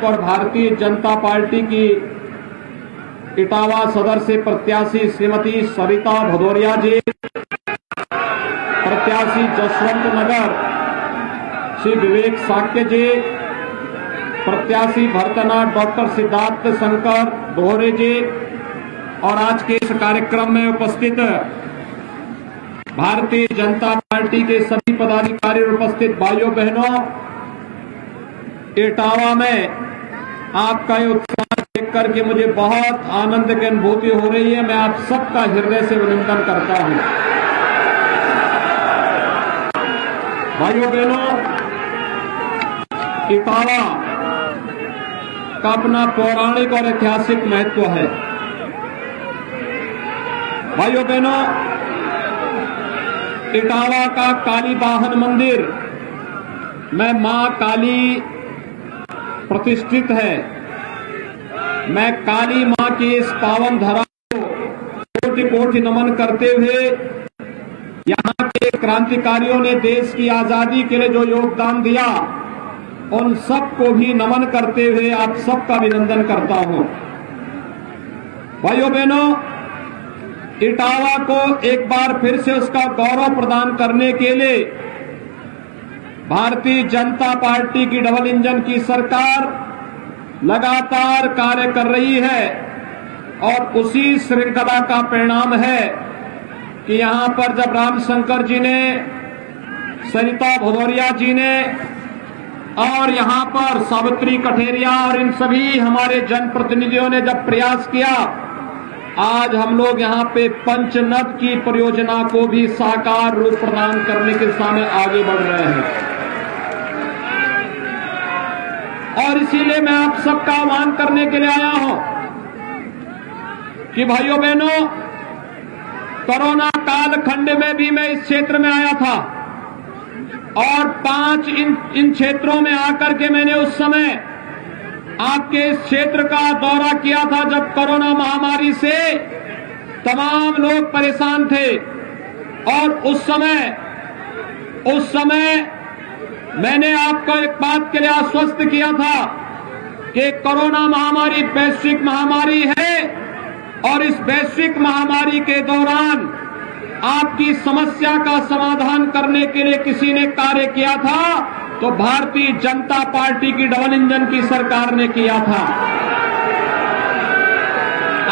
विधायक और भारतीय जनता पार्टी की इटावा सदर से प्रत्याशी श्रीमती सरिता भदौरिया जी, प्रत्याशी जसवंत नगर श्री विवेक साक्य जी, प्रत्याशी भरतनाट्य डॉक्टर सिद्धार्थ शंकर दोहरे जी और आज के इस कार्यक्रम में उपस्थित भारतीय जनता पार्टी के सभी पदाधिकारी और उपस्थित भाइयों बहनों, इटावा में आपका ये उत्साह देख करके मुझे बहुत आनंद की अनुभूति हो रही है। मैं आप सबका हृदय से अभिनंदन करता हूं। भाइयों बहनों, इटावा का अपना पौराणिक और ऐतिहासिक महत्व है। भाइयों बहनों, इटावा का काली वाहन मंदिर में मां काली प्रतिष्ठित है। मैं काली मां की इस पावन धरा को कोटि कोटि नमन करते हुए यहां के क्रांतिकारियों ने देश की आजादी के लिए जो योगदान दिया, उन सबको भी नमन करते हुए आप सबका अभिनंदन करता हूं। भाइयों बहनों, इटावा को एक बार फिर से उसका गौरव प्रदान करने के लिए भारतीय जनता पार्टी की डबल इंजन की सरकार लगातार कार्य कर रही है और उसी श्रृंखला का परिणाम है कि यहां पर जब रामशंकर जी ने, सरिता भदौरिया जी ने और यहां पर सावित्री कठेरिया और इन सभी हमारे जनप्रतिनिधियों ने जब प्रयास किया, आज हम लोग यहां पे पंचनद की परियोजना को भी साकार रूप प्रदान करने के सामने आगे बढ़ रहे हैं। और इसीलिए मैं आप सबका आह्वान करने के लिए आया हूं कि भाइयों बहनों, कोरोना कालखंड में भी मैं इस क्षेत्र में आया था और 5 इन क्षेत्रों में आकर के मैंने उस समय आपके इस क्षेत्र का दौरा किया था जब कोरोना महामारी से तमाम लोग परेशान थे। और उस समय मैंने आपको एक बात के लिए आश्वस्त किया था कि कोरोना महामारी वैश्विक महामारी है और इस वैश्विक महामारी के दौरान आपकी समस्या का समाधान करने के लिए किसी ने कार्य किया था तो भारतीय जनता पार्टी की डबल इंजन की सरकार ने किया था।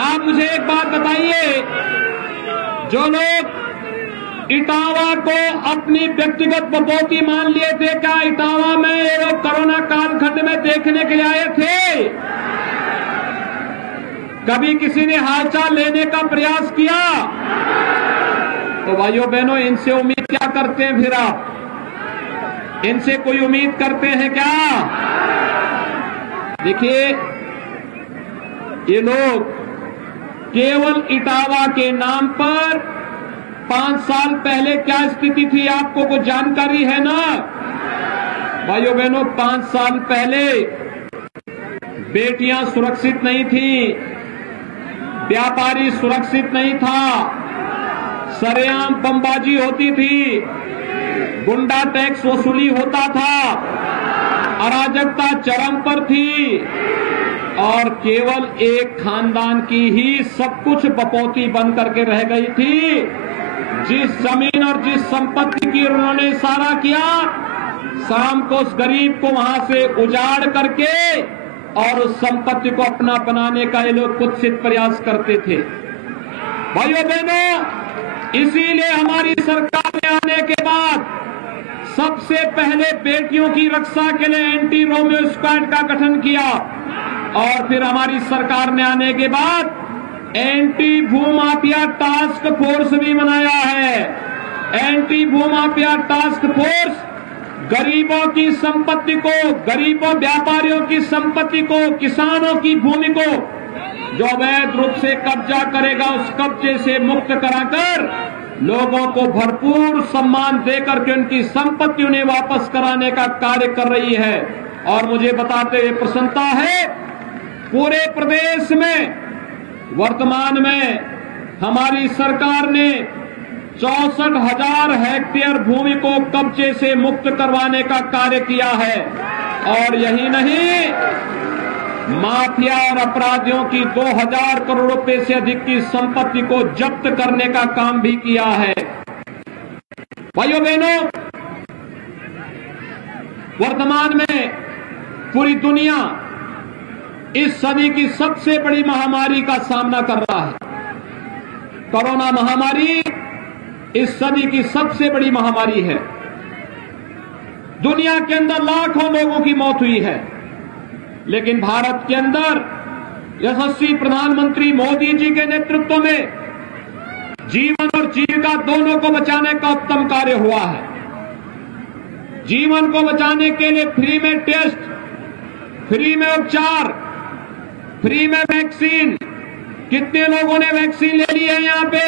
आप मुझे एक बात बताइए, जो लोग इटावा को अपनी व्यक्तिगत बपौती मान लिए थे, क्या इटावा में ये लोग कोरोना कालखंड में देखने के लिए आए थे? कभी किसी ने हालचाल लेने का प्रयास किया? तो भाइयों बहनों, इनसे उम्मीद क्या करते हैं फिर आप? इनसे कोई उम्मीद करते हैं क्या? देखिए, ये लोग केवल इटावा के नाम पर 5 साल पहले क्या स्थिति थी आपको कुछ जानकारी है ना? भाइयों बहनों, 5 साल पहले बेटियां सुरक्षित नहीं थी, व्यापारी सुरक्षित नहीं था, सरेआम बमबाजी होती थी, गुंडा टैक्स वसूली होता था, अराजकता चरम पर थी और केवल एक खानदान की ही सब कुछ बपौती बन करके रह गई थी। जिस जमीन और जिस संपत्ति की उन्होंने इशारा किया, शाम को उस गरीब को वहां से उजाड़ करके और उस संपत्ति को अपना बनाने का ये लोग कुत्सित प्रयास करते थे। भाइयों बहनों, इसीलिए हमारी सरकार में आने के बाद सबसे पहले बेटियों की रक्षा के लिए एंटी रोमियो स्क्वाड का गठन किया और फिर हमारी सरकार में आने के बाद एंटी भूमाफिया टास्क फोर्स भी बनाया है। एंटी भूमाफिया टास्क फोर्स गरीबों की संपत्ति को, गरीबों व्यापारियों की संपत्ति को, किसानों की भूमि को जो अवैध रूप से कब्जा करेगा, उस कब्जे से मुक्त कराकर लोगों को भरपूर सम्मान देकर के उनकी संपत्ति उन्हें वापस कराने का कार्य कर रही है। और मुझे बताते हुए प्रसन्नता है, पूरे प्रदेश में वर्तमान में हमारी सरकार ने 64,000 हेक्टेयर भूमि को कब्जे से मुक्त करवाने का कार्य किया है। और यही नहीं, माफिया और अपराधियों की 2000 करोड़ रुपए से अधिक की संपत्ति को जब्त करने का काम भी किया है। भाइयों बहनों, वर्तमान में पूरी दुनिया इस सदी की सबसे बड़ी महामारी का सामना कर रहा है। कोरोना महामारी इस सदी की सबसे बड़ी महामारी है। दुनिया के अंदर लाखों लोगों की मौत हुई है, लेकिन भारत के अंदर यशस्वी प्रधानमंत्री मोदी जी के नेतृत्व में जीवन और जीविका दोनों को बचाने का उत्तम कार्य हुआ है। जीवन को बचाने के लिए फ्री में टेस्ट, फ्री में उपचार, फ्री में वैक्सीन। कितने लोगों ने वैक्सीन ले ली है? यहां पे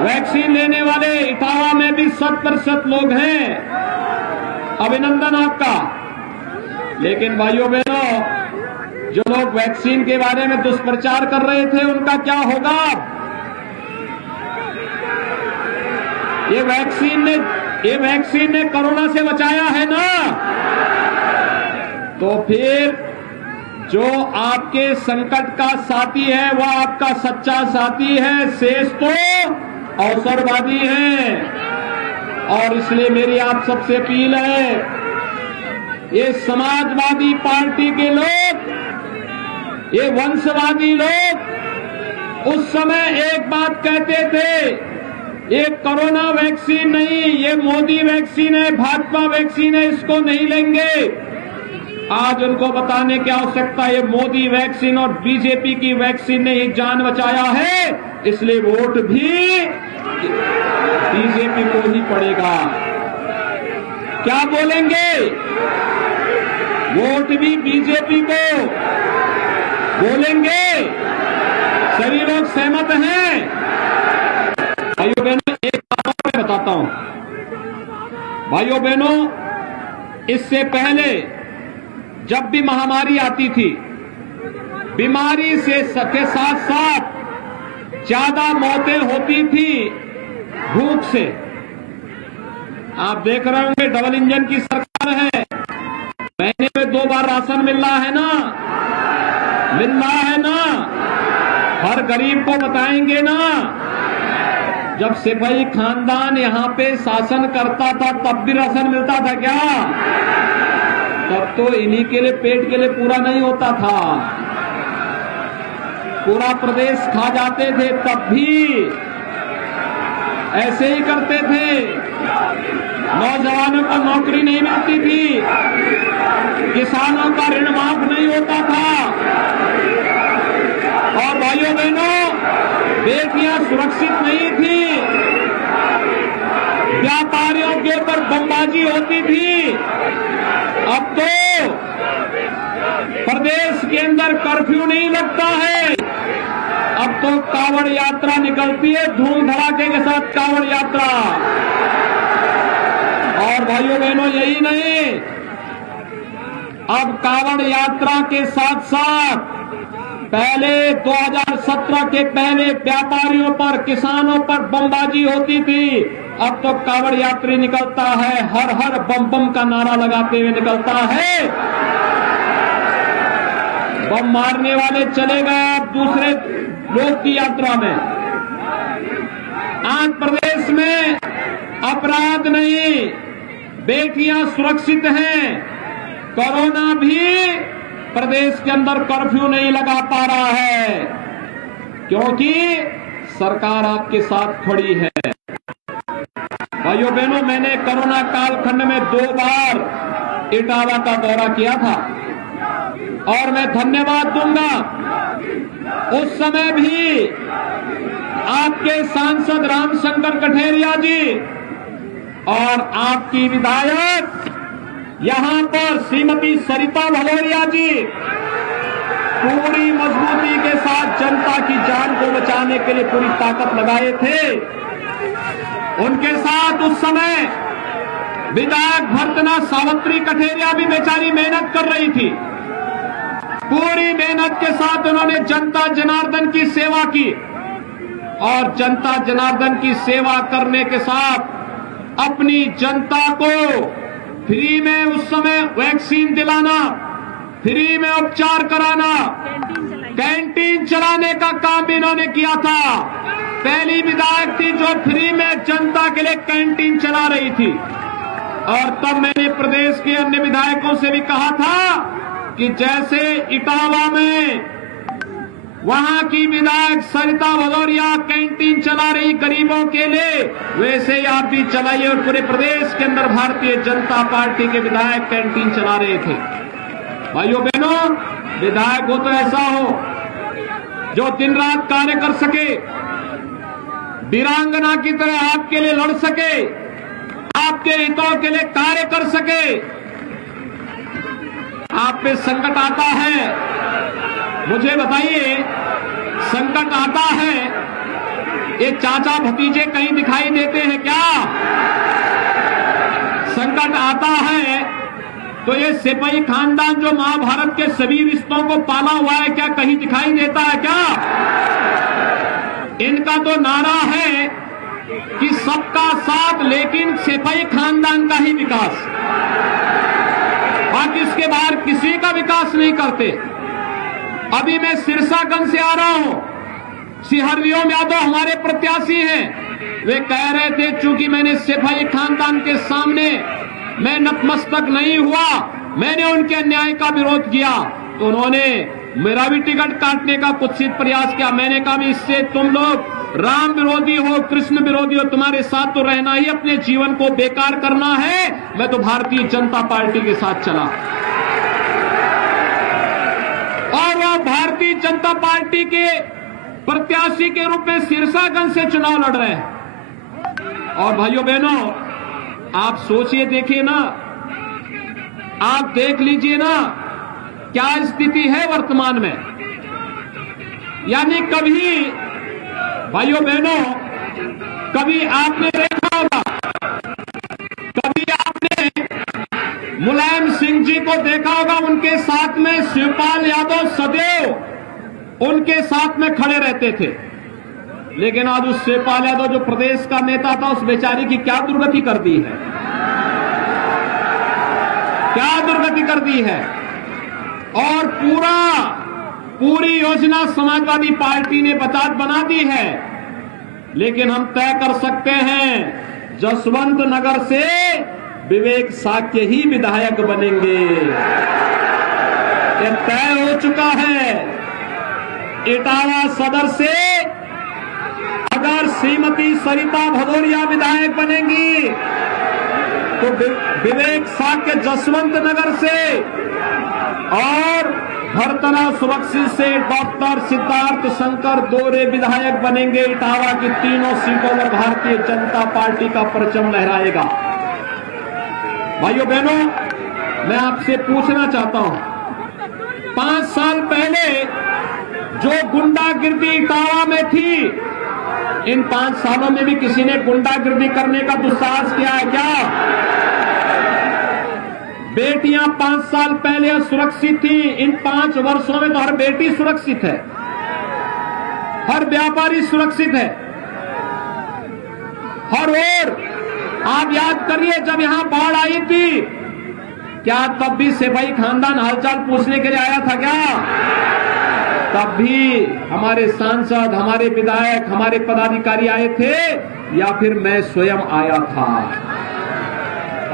वैक्सीन लेने वाले इटावा में भी 100% लोग हैं। अभिनंदन आपका। लेकिन भाइयों बहनों, जो लोग वैक्सीन के बारे में दुष्प्रचार कर रहे थे, उनका क्या होगा? ये वैक्सीन ने कोरोना से बचाया है ना? तो फिर जो आपके संकट का साथी है वह आपका सच्चा साथी है, शेष तो अवसरवादी है। और इसलिए मेरी आप सबसे अपील है, ये समाजवादी पार्टी के लोग, ये वंशवादी लोग उस समय एक बात कहते थे, ये कोरोना वैक्सीन नहीं, ये मोदी वैक्सीन है, भाजपा वैक्सीन है, इसको नहीं लेंगे। आज उनको बताने की आवश्यकता है, ये मोदी वैक्सीन और बीजेपी की वैक्सीन ने ही जान बचाया है, इसलिए वोट भी बीजेपी को ही पड़ेगा। क्या बोलेंगे? वोट भी बीजेपी को बोलेंगे। सभी लोग सहमत हैं? भाइयों बहनों, एक बात और मैं बताता हूं। भाइयों बहनों, इससे पहले जब भी महामारी आती थी, बीमारी से के साथ साथ ज्यादा मौतें होती थी भूख से। आप देख रहे होंगे, डबल इंजन की सरकार है, महीने में 2 बार राशन मिल रहा है ना? मिल रहा है ना? हर गरीब को बताएंगे ना? जब सिपाही खानदान यहां पे शासन करता था तब भी राशन मिलता था क्या? तब तो इन्हीं के लिए, पेट के लिए पूरा नहीं होता था, पूरा प्रदेश खा जाते थे। तब भी ऐसे ही करते थे, नौजवानों को नौकरी नहीं मिलती थी, किसानों का ऋण माफ नहीं होता था, और भाइयों बहनों, बेटियां सुरक्षित नहीं थी, व्यापारियों के ऊपर बमबाजी होती थी। अब तो प्रदेश के अंदर कर्फ्यू नहीं लगता है, अब तो कांवड़ यात्रा निकलती है, धूम धड़ाके के साथ कांवड़ यात्रा। और भाइयों बहनों, यही नहीं, अब कांवड़ यात्रा के साथ साथ पहले 2017 के पहले व्यापारियों पर, किसानों पर बमबाजी होती थी, अब तो कांवड़ यात्री निकलता है, हर हर बम बम का नारा लगाते हुए निकलता है। बम मारने वाले चले गए अब दूसरे लोग की यात्रा में। आज प्रदेश में अपराध नहीं, बेटियां सुरक्षित हैं। कोरोना भी प्रदेश के अंदर कर्फ्यू नहीं लगा पा रहा है, क्योंकि सरकार आपके साथ खड़ी है। भाइयों बहनों, मैंने कोरोना कालखंड में 2 बार इटावा का दौरा किया था, और मैं धन्यवाद दूंगा, उस समय भी आपके सांसद रामशंकर कठेरिया जी और आपकी विधायक यहां पर श्रीमती सरिता भदौरिया जी पूरी मजबूती के साथ जनता की जान को बचाने के लिए पूरी ताकत लगाए थे। उनके साथ उस समय विधायक भरतना सावित्री कठेरिया भी बेचारी मेहनत कर रही थी। पूरी मेहनत के साथ उन्होंने जनता जनार्दन की सेवा की, और जनता जनार्दन की सेवा करने के साथ अपनी जनता को फ्री में उस समय वैक्सीन दिलाना, फ्री में उपचार कराना, कैंटीन चलाने का काम इन्होंने किया था। पहली विधायक थी जो फ्री में जनता के लिए कैंटीन चला रही थी। और तब मैंने प्रदेश के अन्य विधायकों से भी कहा था कि जैसे इटावा में वहां की विधायक सरिता भदौरिया कैंटीन चला रही गरीबों के लिए, वैसे ही आप भी चलाइए। और पूरे प्रदेश के अंदर भारतीय जनता पार्टी के विधायक कैंटीन चला रहे थे। भाइयों बहनों, विधायक हो तो ऐसा हो जो दिन रात कार्य कर सके, वीरांगना की तरह आपके लिए लड़ सके, आपके हितों के लिए कार्य कर सके। आप पे संकट आता है, मुझे बताइए, संकट आता है, ये चाचा भतीजे कहीं दिखाई देते हैं क्या? संकट आता है तो ये सिपाही खानदान जो महाभारत के सभी रिश्तों को पाला हुआ है, क्या कहीं दिखाई देता है क्या? इनका तो नारा है कि सबका साथ, लेकिन सिपाही खानदान का ही विकास, बाकी इसके बाहर किसी का विकास नहीं करते। अभी मैं सिरसागंज से आ रहा हूं, श्री हरवियोम यादव हमारे प्रत्याशी हैं। वे कह रहे थे चूंकि मैंने सिपाही खानदान के सामने मैं नतमस्तक नहीं हुआ, मैंने उनके अन्याय का विरोध किया, तो उन्होंने मेरा भी टिकट काटने का कुत्सित प्रयास किया। मैंने कहा इससे तुम लोग राम विरोधी हो, कृष्ण विरोधी हो, तुम्हारे साथ तो रहना ही अपने जीवन को बेकार करना है। मैं तो भारतीय जनता पार्टी के साथ चला और वह भारतीय जनता पार्टी के प्रत्याशी के रूप में सिरसागंज से चुनाव लड़ रहे हैं। और भाइयों बहनों, आप सोचिए, देखिए ना, आप देख लीजिए ना क्या स्थिति है वर्तमान में। यानी कभी भाइयों बहनों, कभी आपने देखा होगा, कभी आपने मुलायम सिंह जी को देखा होगा, उनके साथ में शिवपाल यादव सदैव उनके साथ में खड़े रहते थे। लेकिन आज उस शिवपाल यादव जो प्रदेश का नेता था, उस बेचारी की क्या दुर्गति कर दी है, क्या दुर्गति कर दी है। और पूरी योजना समाजवादी पार्टी ने बना दी है। लेकिन हम तय कर सकते हैं, जसवंत नगर से विवेक साक्य ही विधायक बनेंगे, यह तय हो चुका है। इटावा सदर से अगर श्रीमती सरिता भदौरिया विधायक बनेंगी तो विवेक साक्य जसवंत नगर से, और भरतना सुरक्षित से डॉक्टर सिद्धार्थ शंकर दोरे विधायक बनेंगे। इटावा की तीनों सीटों पर भारतीय जनता पार्टी का परचम लहराएगा। भाइयों बहनों, मैं आपसे पूछना चाहता हूं, 5 साल पहले जो गुंडागिर्दी इटावा में थी, इन 5 सालों में भी किसी ने गुंडागिर्दी करने का दुस्साहस किया है क्या? बेटियां 5 साल पहले सुरक्षित थी, इन 5 वर्षों में तो हर बेटी सुरक्षित है, हर व्यापारी सुरक्षित है, हर ओर। आप याद करिए, जब यहां बाढ़ आई थी, क्या तब भी सिपाही खानदान हालचाल पूछने के लिए आया था क्या? तब भी हमारे सांसद, हमारे विधायक, हमारे पदाधिकारी आए थे, या फिर मैं स्वयं आया था?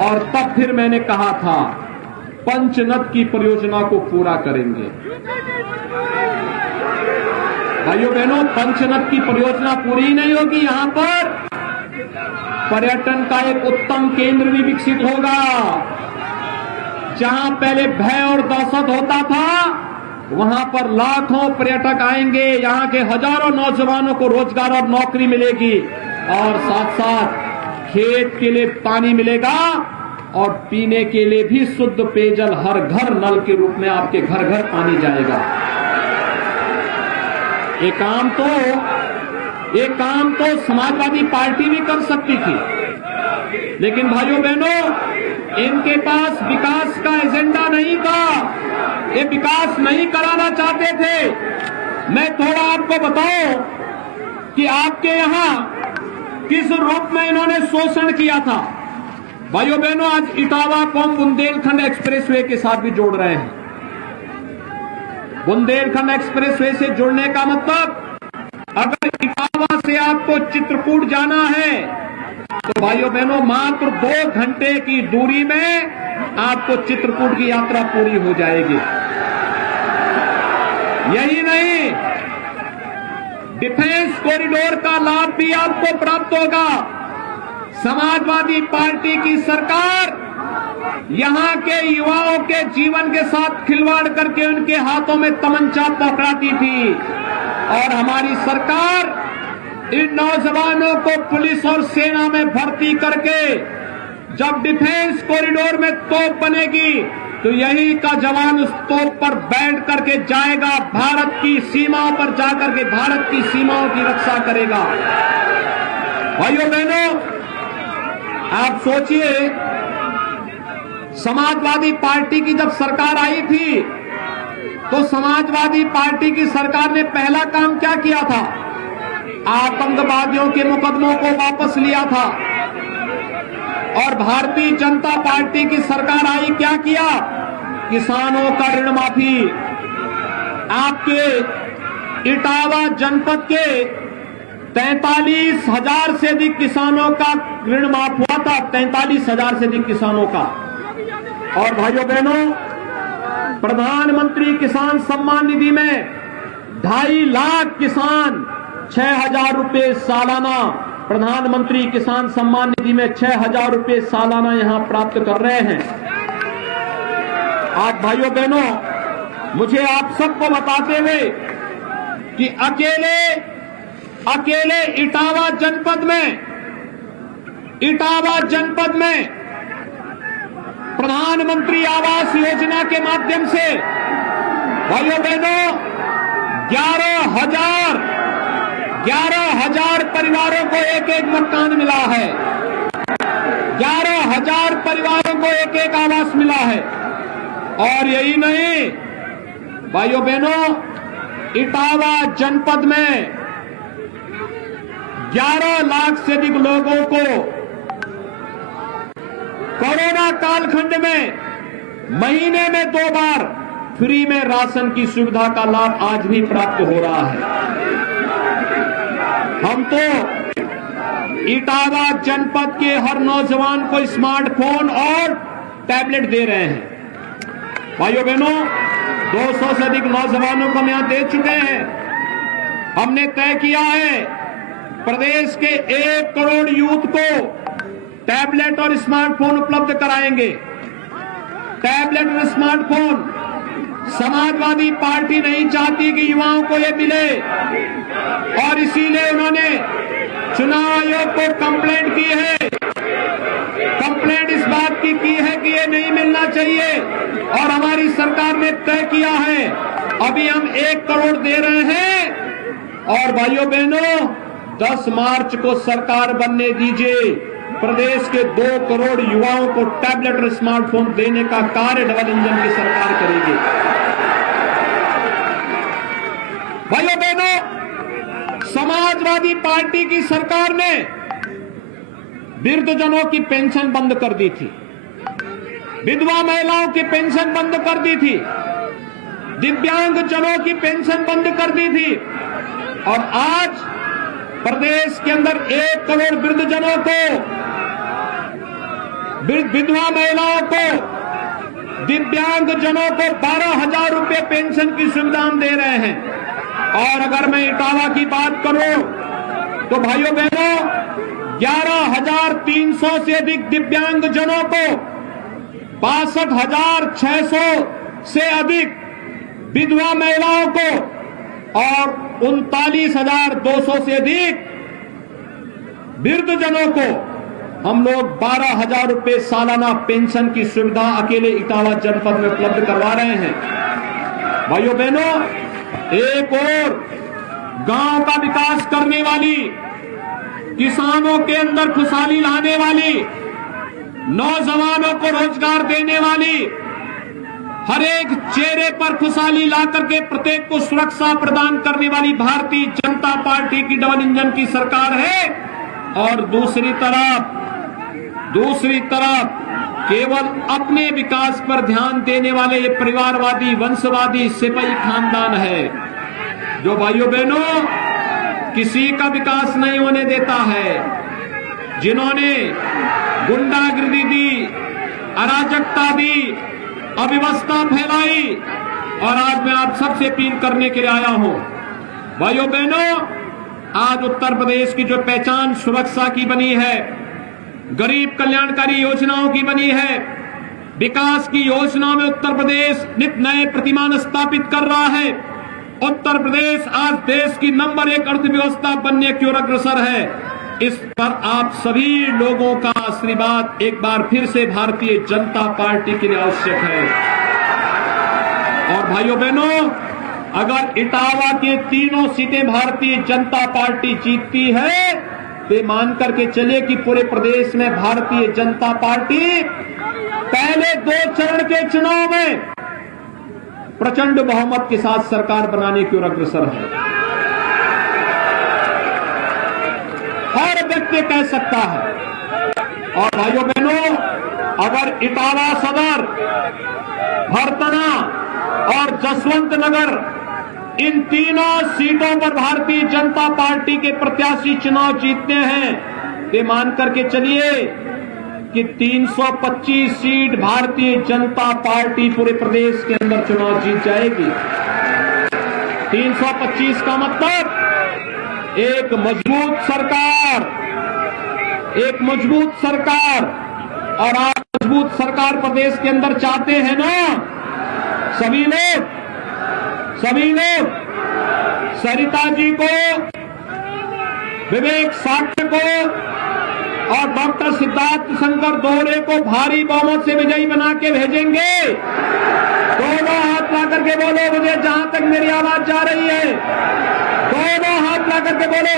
और तब फिर मैंने कहा था, पंचनद की परियोजना को पूरा करेंगे। भाइयों बहनों, पंचनद की परियोजना पूरी नहीं होगी, यहां पर पर्यटन का एक उत्तम केंद्र भी विकसित होगा। जहां पहले भय और दहशत होता था, वहां पर लाखों पर्यटक आएंगे, यहां के हजारों नौजवानों को रोजगार और नौकरी मिलेगी, और साथ साथ खेत के लिए पानी मिलेगा, और पीने के लिए भी शुद्ध पेयजल हर घर नल के रूप में आपके घर घर पानी जाएगा। ये काम तो समाजवादी पार्टी भी कर सकती थी, लेकिन भाइयों बहनों, इनके पास विकास का एजेंडा नहीं था, ये विकास नहीं कराना चाहते थे। मैं थोड़ा आपको बताऊं कि आपके यहां किस रूप में इन्होंने शोषण किया था। भाइयों बहनों, आज इटावा को हम बुंदेलखंड एक्सप्रेसवे के साथ भी जोड़ रहे हैं। बुंदेलखंड एक्सप्रेसवे से जुड़ने का मतलब, अगर इटावा से आपको चित्रकूट जाना है तो भाइयों बहनों मात्र 2 घंटे की दूरी में आपको चित्रकूट की यात्रा पूरी हो जाएगी। यही नहीं, डिफेंस कॉरिडोर का लाभ भी आपको प्राप्त होगा। समाजवादी पार्टी की सरकार यहां के युवाओं के जीवन के साथ खिलवाड़ करके उनके हाथों में तमंचा पकड़ाती थी, और हमारी सरकार इन नौजवानों को पुलिस और सेना में भर्ती करके जब डिफेंस कॉरिडोर में तोप बनेगी तो यही का जवान उस तोप पर बैठ करके जाएगा, भारत की सीमाओं पर जाकर के भारत की सीमाओं की रक्षा करेगा। भाइयों बहनों, आप सोचिए, समाजवादी पार्टी की जब सरकार आई थी तो समाजवादी पार्टी की सरकार ने पहला काम क्या किया था? आतंकवादियों के मुकदमों को वापस लिया था। और भारतीय जनता पार्टी की सरकार आई, क्या किया? किसानों का ऋण माफी। आपके इटावा जनपद के 43,000 से अधिक किसानों का ऋण माफ हुआ था, 43,000 से अधिक किसानों का। और भाइयों बहनों, प्रधानमंत्री किसान सम्मान निधि में 2.5 लाख किसान 6,000 रुपए सालाना, प्रधानमंत्री किसान सम्मान निधि में 6,000 रुपए सालाना यहां प्राप्त कर रहे हैं। आज भाइयों बहनों, मुझे आप सबको बताते हुए कि अकेले इटावा जनपद में प्रधानमंत्री आवास योजना के माध्यम से भाइयों बहनों 11,000 परिवारों को एक मकान मिला है। 11,000 परिवारों को एक आवास मिला है। और यही नहीं भाइयों बहनों, इटावा जनपद में 11 लाख से अधिक लोगों को कोरोना कालखंड में महीने में 2 बार फ्री में राशन की सुविधा का लाभ आज भी प्राप्त हो रहा है। हम तो इटावा जनपद के हर नौजवान को स्मार्टफोन और टैबलेट दे रहे हैं। भाइयों बहनों, 200 से अधिक नौजवानों को हम यहां दे चुके हैं। हमने तय किया है प्रदेश के 1 करोड़ यूथ को टैबलेट और स्मार्टफोन उपलब्ध कराएंगे। टैबलेट और स्मार्टफोन समाजवादी पार्टी नहीं चाहती कि युवाओं को ये मिले, और इसीलिए उन्होंने चुनाव आयोग को कंप्लेंट की है। कंप्लेंट इस बात की है कि ये नहीं मिलना चाहिए, और हमारी सरकार ने तय किया है अभी हम 1 करोड़ दे रहे हैं। और भाइयों बहनों, 10 मार्च को सरकार बनने दीजिए, प्रदेश के 2 करोड़ युवाओं को टैबलेट और स्मार्टफोन देने का कार्य डबल इंजन की सरकार करेगी। भाइयों बहनों, समाजवादी पार्टी की सरकार ने वृद्धजनों की पेंशन बंद कर दी थी, विधवा महिलाओं की पेंशन बंद कर दी थी, दिव्यांगजनों की पेंशन बंद कर दी थी। और आज प्रदेश के अंदर 1 करोड़ वृद्धजनों को, विधवा महिलाओं को, दिव्यांगजनों को 12,000 रुपए पेंशन की सुविधा हम दे रहे हैं। और अगर मैं इटावा की बात करूं तो भाइयों बहनों, 11,300 से अधिक दिव्यांगजनों को, 62,600 से अधिक विधवा महिलाओं को और 39,200 से अधिक वृद्धजनों को हम लोग 12,000 रुपए सालाना पेंशन की सुविधा अकेले इटावा जनपद में उपलब्ध करवा रहे हैं। भाइयों बहनों, एक और गांव का विकास करने वाली, किसानों के अंदर खुशहाली लाने वाली, नौजवानों को रोजगार देने वाली, हर एक चेहरे पर खुशहाली ला करके प्रत्येक को सुरक्षा प्रदान करने वाली भारतीय जनता पार्टी की डबल इंजन की सरकार है। और दूसरी तरफ केवल अपने विकास पर ध्यान देने वाले ये परिवारवादी वंशवादी सिपाही खानदान है जो भाइयों बहनों किसी का विकास नहीं होने देता है, जिन्होंने गुंडागिर्दी दी, अराजकता दी, अव्यवस्था फैलाई। और आज मैं आप सबसे अपील करने के लिए आया हूं, भाइयों बहनों, आज उत्तर प्रदेश की जो पहचान सुरक्षा की बनी है, गरीब कल्याणकारी योजनाओं की बनी है, विकास की योजनाओं में उत्तर प्रदेश नित नए प्रतिमान स्थापित कर रहा है। उत्तर प्रदेश आज देश की नंबर 1 अर्थव्यवस्था बनने की ओर अग्रसर है। इस पर आप सभी लोगों का आशीर्वाद एक बार फिर से भारतीय जनता पार्टी के लिए आवश्यक है। और भाइयों बहनों, अगर इटावा के तीनों सीटें भारतीय जनता पार्टी जीतती है तो मान करके चले कि पूरे प्रदेश में भारतीय जनता पार्टी पहले 2 चरण के चुनाव में प्रचंड बहुमत के साथ सरकार बनाने की ओर अग्रसर है। हर व्यक्ति कह सकता है। और भाइयों बहनों, अगर इटावा सदर, भरतना और जसवंत नगर इन तीनों सीटों पर भारतीय जनता पार्टी के प्रत्याशी चुनाव जीतते हैं तो मान करके चलिए कि 325 सीट भारतीय जनता पार्टी पूरे प्रदेश के अंदर चुनाव जीत जाएगी। 325 का मतलब एक मजबूत सरकार। और आप मजबूत सरकार प्रदेश के अंदर चाहते हैं ना सभी लोग। सरिता जी को, विवेक साक्य को और डॉक्टर सिद्धार्थ शंकर दोहरे को भारी बहुमत से विजयी बना के भेजेंगे। दोनों हाथ ला करके बोलो मुझे, जहां तक मेरी आवाज जा रही है, दोनों हाथ ला करके बोलो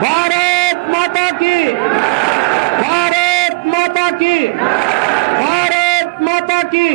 भारत माता की, भारत माता की, भारत माता की।